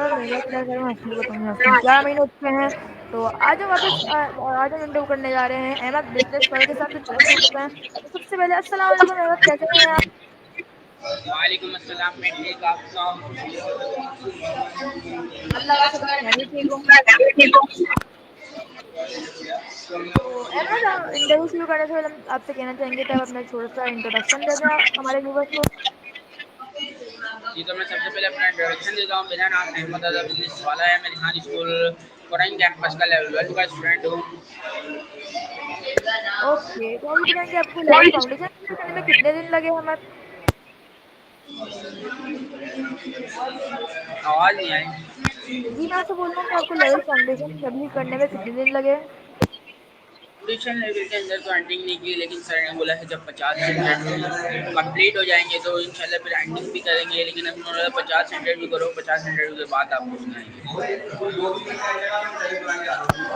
और मेरा क्या करूँ, हँसने को तुम हँसती 4 महीने हो चुके हैं। तो आज हम वापस आज हम इंटरव्यू करने जा रहे हैं अहमद बिजनेस वाले के साथ जो चल रहे हैं। तो सबसे पहले अस्सलाम वालेकुम अहमद, कैसे हैं आप? वालेकुम अस्सलाम। मैं ठीक, आप सुनाओ। अल्लाह का शुक्र है, मैं भी ठीक हूँ। तो अहमद, इंटरव्यू शुरू करने से पहले हम आपसे कहना चाहेंगे कि आप अपना एक छोटा सा इंट्रोडक्शन दे दें हमारे व्यूवर्स को। जी, तो मैं सबसे पहले अपना इंट्रोडक्शन देता हूँ। मेरा नाम अहमद अदब बिजनेस वाला है। मैं रिहान स्कूल कुरान कैंपस का लेवल 1 का स्टूडेंट हूँ। ओके, तो अभी बताएंगे आपको लेवल फाउंडेशन करने में कितने दिन लगे अहमद? आवाज़ नहीं आई। जी, मैं आपसे बोल रहा हूँ कि आपको लेवल फाउंडेशन कंप्लीट करने में कितने दिन लगे? ऑडिशन लेवल के अंदर तो एंडिंग नहीं की, लेकिन सर ने बोला है जब 50 इंटरव्यू कंप्लीट हो जाएंगे तो इंशाल्लाह फिर एंडिंग भी करेंगे। लेकिन अब उन्होंने 50 इंटरव्यू करो, 50 इंटरव्यू के बाद आपको सुनाएंगे।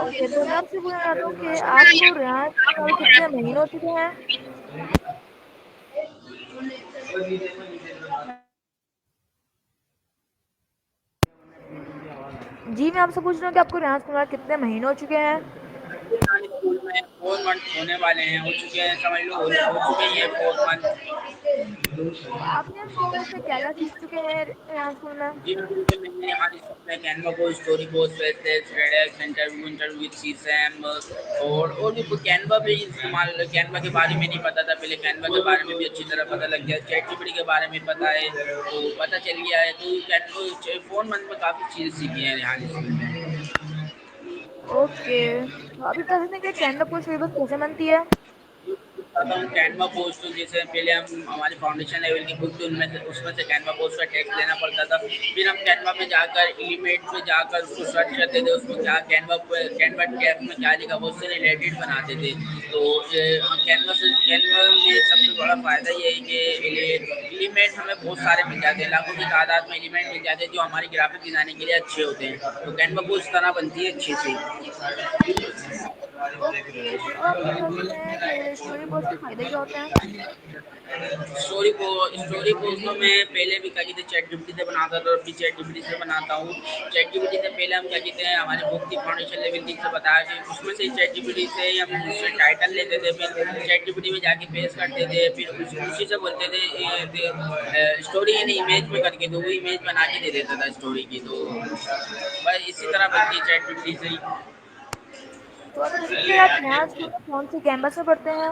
ओके, तो मैं आपसे पूछना चाहता हूँ कि आपको रियाज में अभी कितने महीने हो चुके हैं? जी, मैं आपसे पूछ रहा हूँ कि आपको रियाज में कितने महीने हो चुके हैं? स्कूल में 4 मंथ होने वाले हैं, हो चुके हैं, समझ लो हो चुके हैं 4 मंथ। तो आपने स्कूल से क्या-क्या सीख चुके हैं रियाज स्कूल में? जी, मैंने यहाँ इसमें कैनवा को story post FedEx interview interview with सीसैम और भी कैनवा पे इस्तेमाल। कैनवा के बारे में नहीं पता था पहले, कैनवा के बारे में भी अच्छी तरह पता लग गया। चैट जीपीटी के बारे में पता है तो पता चल गया है। तो कैनवा 4 मंथ में काफ़ी चीज़ें सीखी हैं यहाँ स्कूल में। ओके, तो अभी बता सकते हैं कि कैनवा पोस्ट सिलेबस कैसे बनती है? कैनवा पोस्ट तो जैसे पहले हम हमारी फाउंडेशन लेवल की बुक थी, उनमें से उसमें से कैनवा पोस्ट का टेक्स्ट लेना पड़ता था। फिर हम कैनवा पे जाकर एलिमेंट पे जाकर उसको सर्च करते थे, उसमें क्या कैनवा टैब में क्या लिखा वो उससे रिलेटेड बनाते थे। तो कैनवा में सबसे बड़ा फ़ायदा ये है कि एलिमेंट हमें बहुत सारे मिल जाते हैं, लाखों की तादाद में एलिमेंट मिल जाते हैं जो हमारी ग्राफिक डिज़ाइनिंग के लिए अच्छे होते हैं। तो कैनवा पोस्ट तरह बनती है अच्छे से। ओके, तो अब आप ये बता सकते हैं कि स्टोरी पोस्ट के फायदे क्या होते हैं? स्टोरी पोस्ट तो मैं पहले भी क्या कहते चैट जीपीटी से बनाता था और अभी चैट जीपीटी से बनाता हूँ। चैट जीपीटी से पहले हम क्या कहते हैं हमारी बुक की फाउंडेशन लेवल की से बताया कि उसमें से चैट जीपीटी से हम उससे टाइटल लेते थे, फिर चैट जीपीटी में जाके पेस्ट करते थे, फिर उसी से बोलते थे स्टोरी यानी इमेज में करके, तो वो इमेज बना के दे देता था स्टोरी की। तो बस इसी तरह बनती है चैट जीपीटी से ही। तो आप बता सकते हैं आप रियाज स्कूल में कौन से कैंपस में पढ़ते हैं?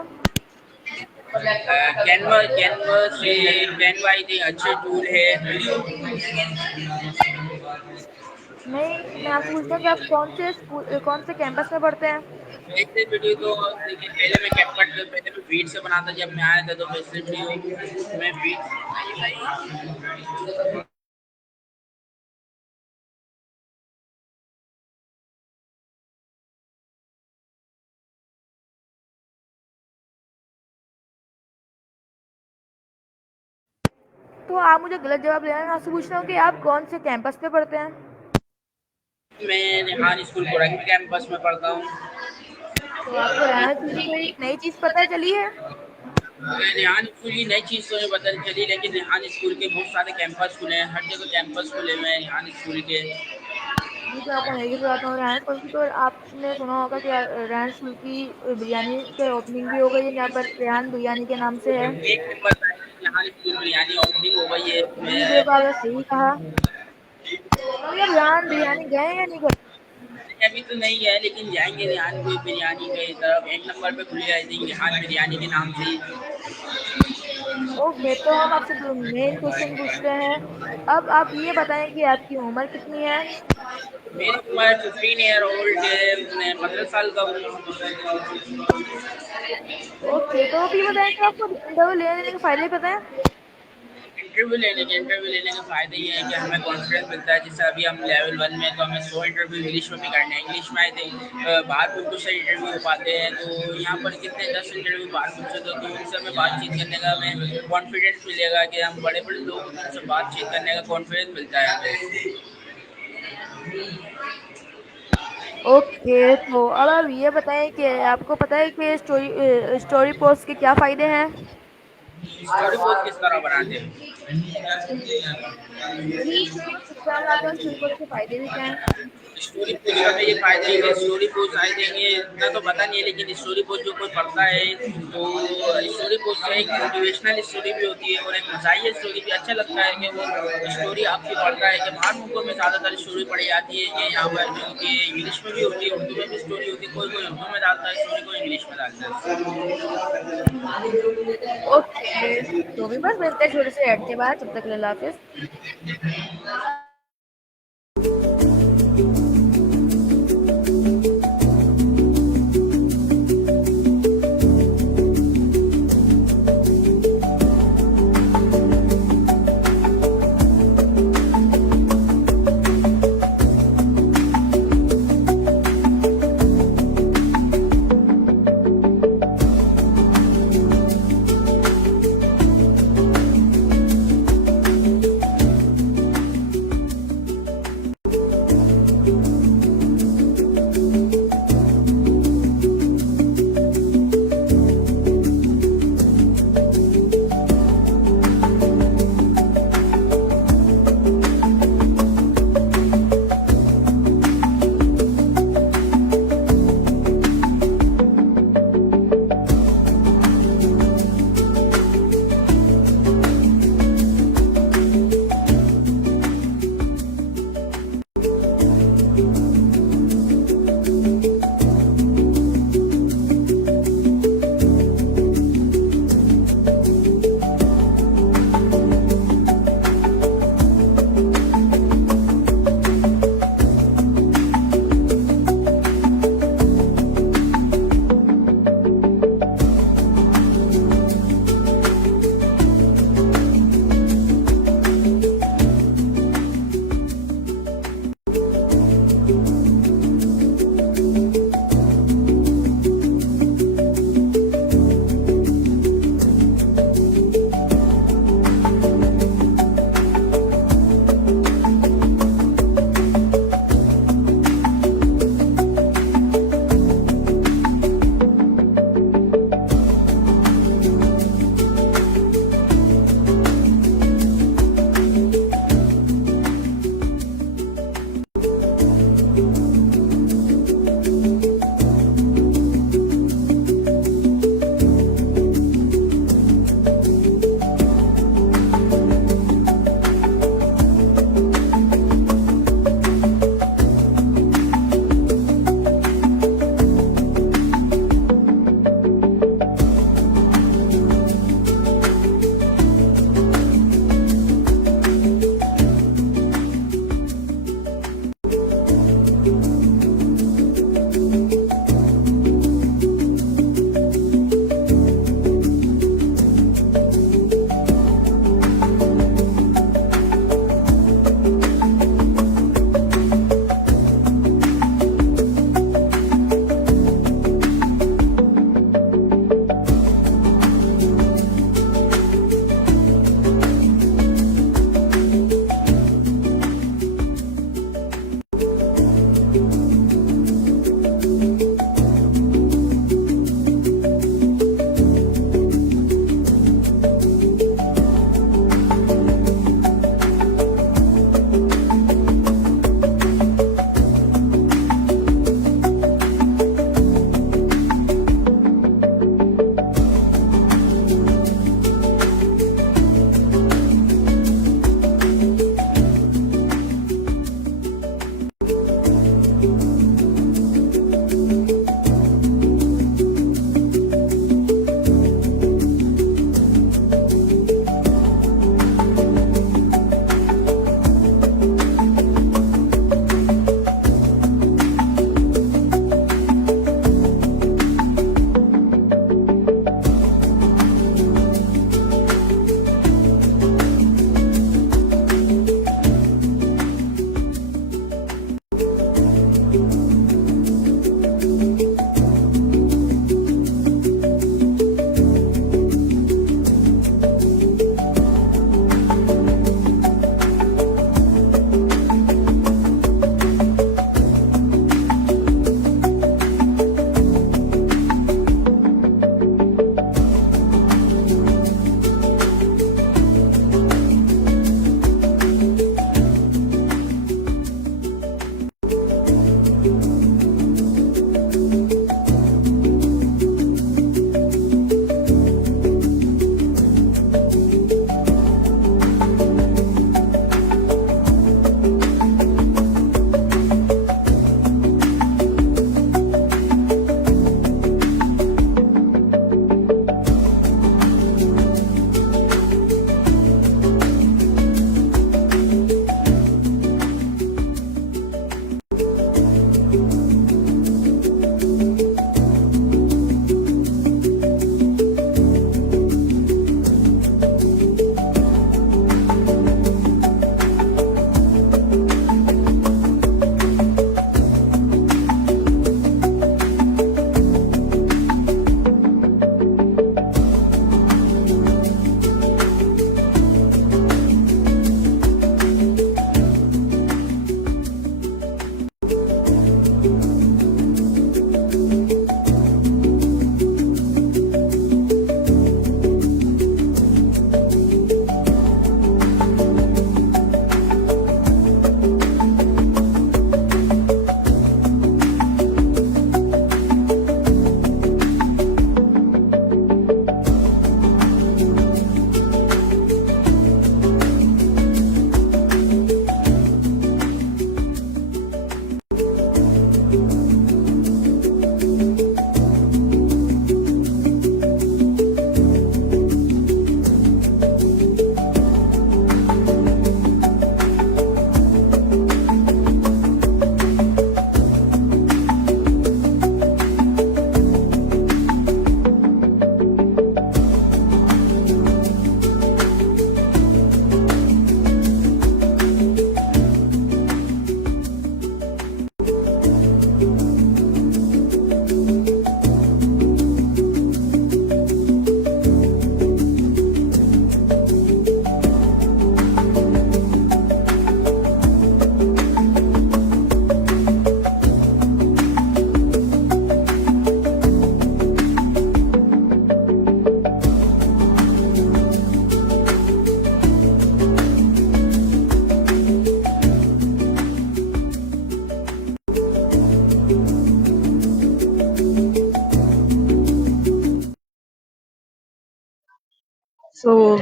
कैनवा कैनवा से कैनवा एक अच्छे टूल है। नहीं, मैं आपसे पूछता हूँ कि आप कौन से कैंपस में पढ़ते हैं? वैसे वीडियो तो देखिए पहले मैं कैपकट पहले मैं बीट से बनाता जब मैं आया था, तो वैसे वीडियो मैं बीट। तो आप मुझे गलत जवाब दे रहे हैं, मैं आपसे पूछ रहा हूँ कि आप कौन से कैंपस पे पढ़ते हैं? मैं रेहान स्कूल कोरंगी कैंपस में पढ़ता हूँ। तो आपको रियाज स्कूल की कोई नई चीज़ पता चली है? रेहान स्कूल की नई चीज़ तो नहीं पता चली, लेकिन रेहान स्कूल के बहुत सारे कैंपस खुले हैं, हर जगह कैंपस खुले हुए हैं रेहान स्कूल के। जी, तो आपको मैं ये बताता हूँ रियाज स्कूल की, तो आपने सुना होगा कि रियाज स्कूल की बिरयानी की ओपनिंग भी हो गई है, जहाँ पर रेहान बिरयानी के नाम से है। एक नंबर पर रेहान स्कूल बिरयानी ओपनिंग हो गई है। जी, बिल्कुल आपने सही कहा। तो अभी आप रेहान बिरयानी गए हैं या नहीं गए? अभी तो नहीं गया लेकिन जाएंगे रेहान कोई बिरयानी की तरफ। एक नंबर पे खुली आई थी रेहान बिरयानी के नाम से ही। ओके, तो हम आपसे मेन क्वेश्चन पूछते हैं। अब आप ये बताएं कि आपकी उम्र कितनी है? मेरी उम्र 15 ईयर ओल्ड है, मैं 15 साल का हूँ। ओके, तो आप ये बताएं कि आपको इंटरव्यू लेने देने के फायदे पता है? इंटरव्यू लेने का फ़ायदा ये है कि हमें कॉन्फिडेंस मिलता है। जैसे अभी हम लेवल 1 में, तो हमें 100 इंटरव्यू इंग्लिश में भी करने हैं। इंग्लिश में आई थिंक बाहर में कुछ से इंटरव्यू हो पाते हैं, तो यहाँ पर कितने 10 इंटरव्यू बाहर कुछ से, तो उनसे हमें बातचीत करने का हमें कॉन्फिडेंस मिलेगा कि हम बड़े बड़े लोग उनसे बातचीत करने का कॉन्फिडेंस मिलता है हमें। ओके, तो अब आप ये बताएं कि आपको पता है कि स्टोरी पोस्ट के क्या फायदे हैं? स्टोरी पोस्ट किस तरह बनाते हैं? जी, तो सबसे पहले आपको स्टोरी पोस्ट के फायदे भी क्या हैं? स्टोरी पोस्ट का तो ये फायदा है कि स्टोरी पोस्ट आए देंगे इतना तो पता नहीं है, लेकिन स्टोरी पोस्ट जो कोई पढ़ता है तो स्टोरी पोस्ट एक मोटिवेशनल स्टोरी भी होती है और एक मज़ाहिया स्टोरी भी। अच्छा लगता है कि वो स्टोरी आपकी पढ़ता है कि बाहर मुल्कों में ज़्यादातर स्टोरी पढ़ी जाती है कि यहाँ पर जो कि इंग्लिश में भी होती है, उर्दू में भी स्टोरी होती है, कोई कोई उर्दू में डालता है स्टोरी, कोई इंग्लिश में डालता है। ओके, तो भी बस मिलते हैं छोटे से ऐड के बाद, तब तक के लिए अल्लाह हाफ़िज़।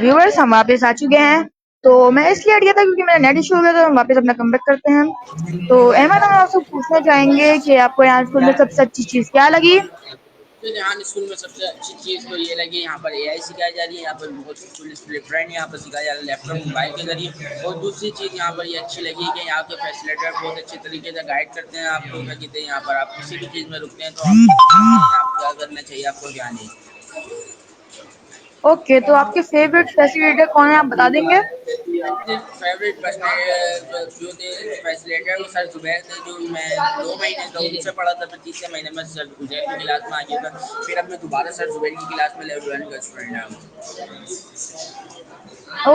व्यूअर्स हम वापस आ चुके हैं। तो मैं इसलिए हट गया था क्योंकि मेरा नेट इशू हो गया था। हम वापस अपना कमबैक करते हैं। तो अहमद, हम आपसे पूछना चाहेंगे कि आपको यहाँ स्कूल में सबसे अच्छी चीज़ क्या लगी? तो यहाँ स्कूल में सबसे अच्छी चीज़ तो ये लगी, यहाँ पर एआई सिखाई जा रही है, यहाँ पर बहुत डिफरेंट यहाँ पर सिखाया जा रहा है लैपटॉप मोबाइल के जरिए। और दूसरी चीज़ यहाँ पर ये अच्छी लगी कि यहाँ के फैसिलिटेटर बहुत अच्छे तरीके से गाइड करते हैं आपको, क्या कहते हैं, यहाँ पर आप किसी भी चीज़ में रुकते हैं तो आप क्या करना चाहिए आपको क्या नहीं। ओके, तो आपके फेवरेट फैसिलिटेटर कौन है, आप बता देंगे? फेवरेट जो थे फैसिलिटेटर वो सर जुबैर थे, जो मैं 2 महीने का उनसे पढ़ा था, फिर तीसरे महीने में सर जुबैर की क्लास में आ गया था, फिर अब मैं दोबारा सर जुबैर की क्लास में लेवल 1 का स्टूडेंट हूँ।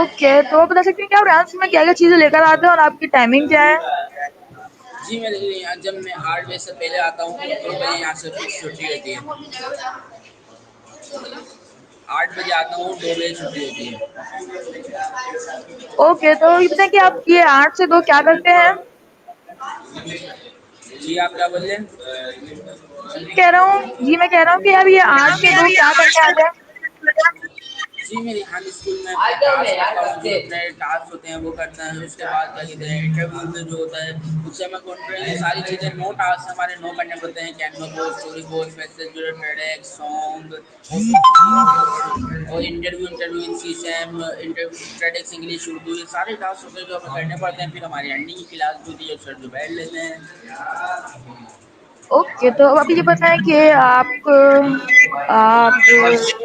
ओके, तो आप बता सकते हैं कि आप डांस में क्या क्या चीज़ें लेकर आते हैं और आपकी टाइमिंग क्या है? जी मैं यहाँ जब मैं 8 बजे से पहले आता हूँ तो मुझे यहाँ से फिक्स छुट्टी रहती है। 8 बजे आता हूँ, 2 बजे छुट्टी होती है। ओके, तो ये बताएं कि आप ये 8 से 2 क्या करते हैं? जी आप क्या बोल रहे हैं? कह रहा हूँ जी, मैं कह रहा हूँ कि आप ये 8 से 2 क्या करने आते हैं? जी मेरे यहाँ स्कूल में टास्क करता हूँ, जो अपने टास्क होते हैं वो करते हैं। उसके बाद क्या कहते हैं इंटरव्यू में जो होता है उससे मैं कॉन्फ्रेंस, ये सारी चीज़ें 9 टास्क हमारे 9 करने पड़ते हैं। Canva post, story post, message, ट्रेडेक्स, सॉन्ग और इंटरव्यू इन सी सैम, इंटरव्यू ट्रेडेक्स इंग्लिश उर्दू, ये सारे टास्क होते हैं जो हमें करने पड़ते हैं। फिर हमारी अर्निंग की क्लास भी होती है, सर जो बैठ लेते हैं। ओके, तो अब ये बताएं कि आप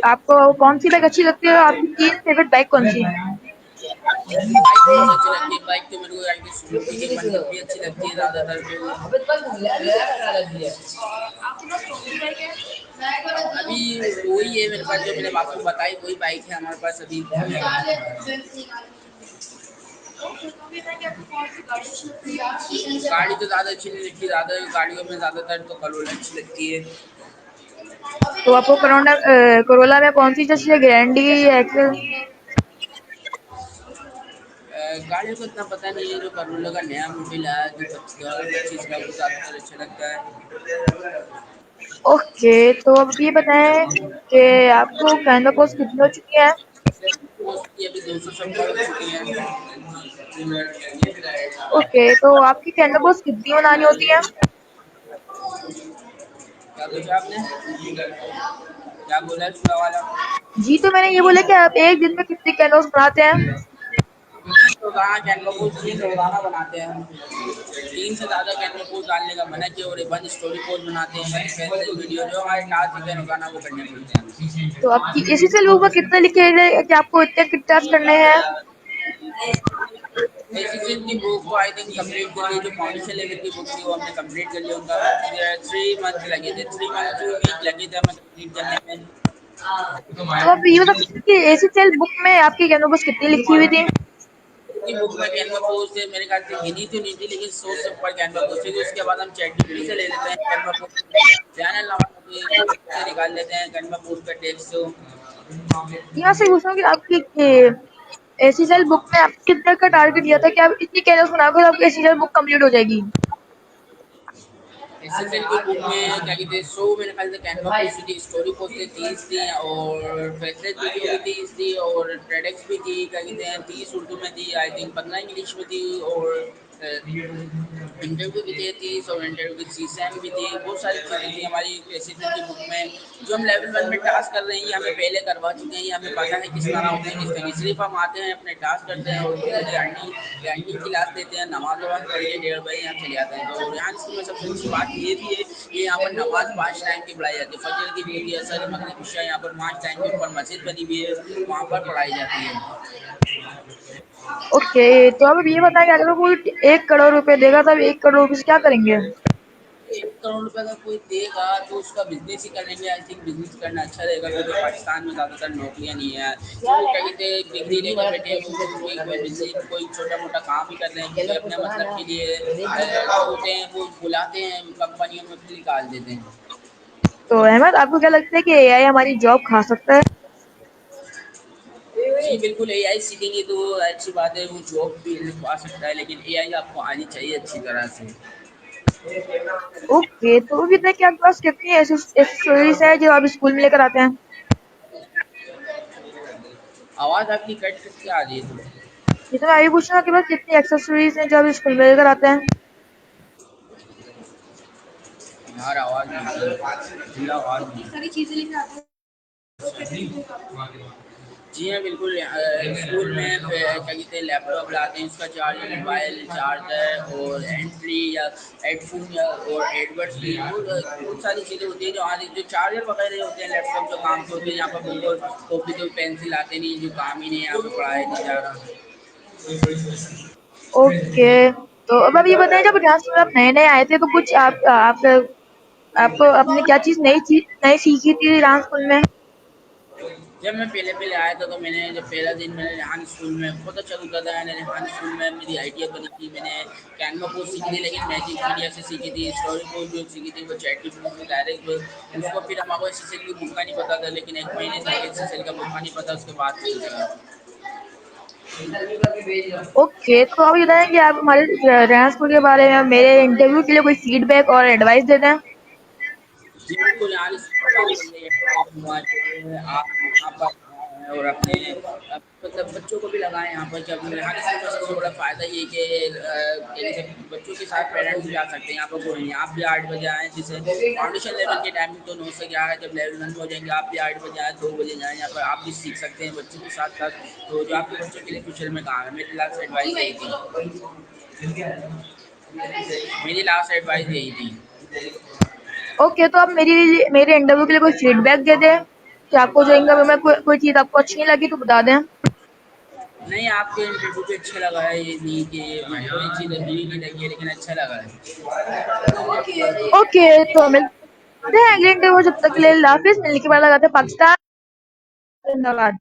आपको कौन सी बाइक अच्छी लगती है? आपकी 3 फेवरेट बाइक कौन सी है? बाइक बहुत अच्छी लगती है। बाइक तो मेरे को आई सुजुकी की बंदूक भी अच्छी लगती है ज़्यादातर। अभी वही है मेरे पास, जो मैंने आपको बताई वही बाइक है हमारे पास अभी। गाड़ी तो ज़्यादा अच्छी नहीं लगती, ज़्यादा गाड़ियों में ज़्यादातर तो करोला अच्छी लगती है। तो आपको कोरोला में कौन सी चाहिए, ग्रैंडी या एक्सेल? गाड़ियों को इतना पता नहीं है, जो करोला का नया मॉडल आया जो 2025 का, वो ज़्यादातर अच्छा लगता है। ओके, तो अब ये बताएं कि आपको कैनवा पोस्ट कितनी हो चुकी है? पोस्ट की अभी 270 हो चुकी है। ओके, तो आपकी कैनवा पोस्ट कितनी बनानी होती है? क्या पूछा आपने? क्या बोला है पूरा वाला? जी, तो मैंने ये बोला कि आप एक दिन में कितनी कैनवास बनाते हैं? रोजाना कैनवा पोस्ट 3 रोजाना बनाते हैं हम। 3 से ज़्यादा कैनवा पोस्ट डालने का मना किया, और एक बंद स्टोरी पोस्ट बनाते हैं, फैसले वीडियो जो हमारे टास्क होते हैं रोजाना वो करने पड़ते हैं। तो आपकी इसी से लोग कितने लिखे हैं कि आपको इतने टास्क करने हैं? एसएसएल की बुक को आई थिंक कंप्लीट कर ली, जो फाउंडेशन लेवल की बुक थी वो हमने कंप्लीट कर लिया। उनका 3 मंथ लगे थे, 3 मंथ 2 वीक लगे थे हमें कंप्लीट करने में। तो आप ये बता सकते हैं कि एसीसीएल बुक में आपकी कैनवा पोस्ट कितनी लिखी हुई थी? की बुक में कैनवा पोस्ट है मेरे ख्याल से गिनी तो नहीं थी, लेकिन 100 से ऊपर कैनवा पोस्ट है। उसके बाद हम चैट जीपीटी से ले लेते हैं कैनवा पोस्ट, चैनल नाम से निकाल लेते हैं कैनवा पोस्ट का टेक्स्ट। यहाँ से पूछ रहा हूँ कि आपकी एसीसीएल बुक में आप कितने का टारगेट दिया था कि आप इतनी कैनवास बनाकर आपकी एसीसीएल बुक कंप्लीट हो जाएगी? एसएसएल की बुक में क्या कहते हैं 100 मेरे ख्याल से कैनवा पोस्ट थी, स्टोरी पोस्ट थी 30 थी, और फैसलेट वीडियो भी 30 थी, और ट्रेडेक्स भी थी, क्या कहते हैं 30 उर्दू में थी, आई थिंक 15 इंग्लिश में थी, और इंटरव्यू भी थे 30, और इंटरव्यू विद सीसैम भी थी। बहुत सारी चीज़ें थी हमारी एसएसएल की बुक में। जो हम लेवल 1 में टास्क कर रहे हैं ये हमें पहले करवा चुके हैं, ये हमें पता है किस तरह होते हैं किस तरह। सिर्फ हम आते हैं अपने टास्क करते हैं और अर्निंग की लास्ट देते हैं, नमाज वमाज पढ़ के 1:30 बजे यहाँ चले जाते हैं। तो यहाँ इसमें सबसे अच्छी बात ये भी है कि यहाँ पर नमाज 5 टाइम की पढ़ाई जाती है। फजर की भी होती है, असर, मगरिब, इशा, यहाँ पर 5 टाइम के ऊपर मस्जिद बनी हुई है, वहाँ पर पढ़ाई जाती है। ओके, तो अब ये बताएं कि अगर कोई 1 करोड़ रुपए देगा तो आप 1 करोड़ रुपए से क्या करेंगे? 1 करोड़ रुपए का कोई देगा तो उसका बिजनेस ही करेंगे। आई थिंक बिजनेस करना अच्छा रहेगा, क्योंकि पाकिस्तान में ज़्यादातर नौकरियां नहीं है। जो वो क्या कहते हैं डिग्री लेकर बैठे हैं वो कोई बिजनेस कोई छोटा मोटा काम ही कर रहे हैं, क्योंकि अपने मतलब के लिए होते हैं, वो बुलाते हैं कंपनियों में फिर निकाल देते हैं। तो अहमद, आपको क्या लगता है कि एआई हमारी जॉब खा सकता है? जी बिल्कुल, एआई सीखेंगे तो अच्छी बात है, वो जॉब भी आ सकता है, लेकिन एआई आपको आनी चाहिए अच्छी तरह से। ओके, तो वो भी बताएं कि आपके पास कितनी ऐसी स्टोरीज है जो आप स्कूल में लेकर आते हैं? आवाज़ आपकी कट कट के आ रही है थोड़ी। ये तो मैं अभी पूछ रहा हूँ कि बस कितनी एक्सेसरीज हैं जो आप स्कूल में लेकर आते हैं। यार आवाज़ नहीं आवाज़ नहीं सारी चीज़ें लेकर आते हैं। जी हाँ बिल्कुल स्कूल में क्या कहते हैं लैपटॉप लाते हैं, उसका चार्जर, मोबाइल चार्जर और एंट्री या हेडफोन या और एडवर्ड्स भी बहुत सारी चीज़ें होती है जो आज जो चार्जर वगैरह होते हैं लैपटॉप जो काम के होते हैं। यहाँ पर बिल्कुल कॉपी तो पेंसिल आते नहीं जो काम ही नहीं है, यहाँ पे पढ़ाया नहीं जा रहा। ओके, तो अब ये बताएं जब डांस में आप नए-नए आए थे तो कुछ आप आपको आपने क्या चीज़ नई सीखी थी डांस स्कूल में? जब मैं पहले पहले आया था तो मैंने जब पहला दिन मैंने रेहान स्कूल में बहुत अच्छा रुका था। मैंने रेहान स्कूल में मेरी आइडिया बनी थी, मैंने कैनवा पोस्ट सीखी थी लेकिन मैजिक मीडिया से सीखी थी। स्टोरी पोस्ट जो सीखी थी वो चैट की बुक में डायरेक्ट उसको फिर हमारे एस एस एल की बुक का नहीं पता था, लेकिन एक महीने तक एस एस एल का बुक का नहीं पता, उसके बाद पता चला। ओके, तो आप ये बताएं कि आप हमारे डांस स्कूल के बारे में मेरे इंटरव्यू के लिए कोई फीडबैक और एडवाइस दे दें। जी बिल्कुल, यहाँ के बारे में ये एडवाइस दूँगा कि आप यहाँ पर आएँ और अपने मतलब बच्चों को भी लगाएँ यहाँ पर। जब यहाँ के स्कूल का सबसे बड़ा फ़ायदा ये है कि क्या कहते हैं बच्चों के साथ पेरेंट्स भी आ सकते हैं। यहाँ पर कोई नहीं, आप भी 8 बजे आएँ, जैसे फाउंडेशन लेवल की टाइमिंग तो 9 से 11 जब लेवल 1 हो जाएँगे आप भी 8 बजे आएँ, 2 बजे जाएँ, यहाँ पर आप भी सीख सकते हैं बच्चों के साथ-साथ। तो जो आपके बच्चों के लिए फ्यूचर में काम है, मेरी लास्ट एडवाइस यही थी। ओके, तो आप मेरे इंटरव्यू के लिए कोई फीडबैक दे दें कि आपको जो इंटरव्यू में कोई चीज़ आपको अच्छी नहीं लगी तो बता दें। नहीं, आपके इंटरव्यू पे अच्छा लगा है, ये नहीं कि कोई चीज़ बुरी नहीं लगी है, लेकिन अच्छा लगा है। ओके, तो मिलते हैं अगले इंटरव्यू, जब तक के लिए अल्लाह हाफ़िज़। मिलने के बाद लगाते हैं पाकिस्तान जिंदाबाद।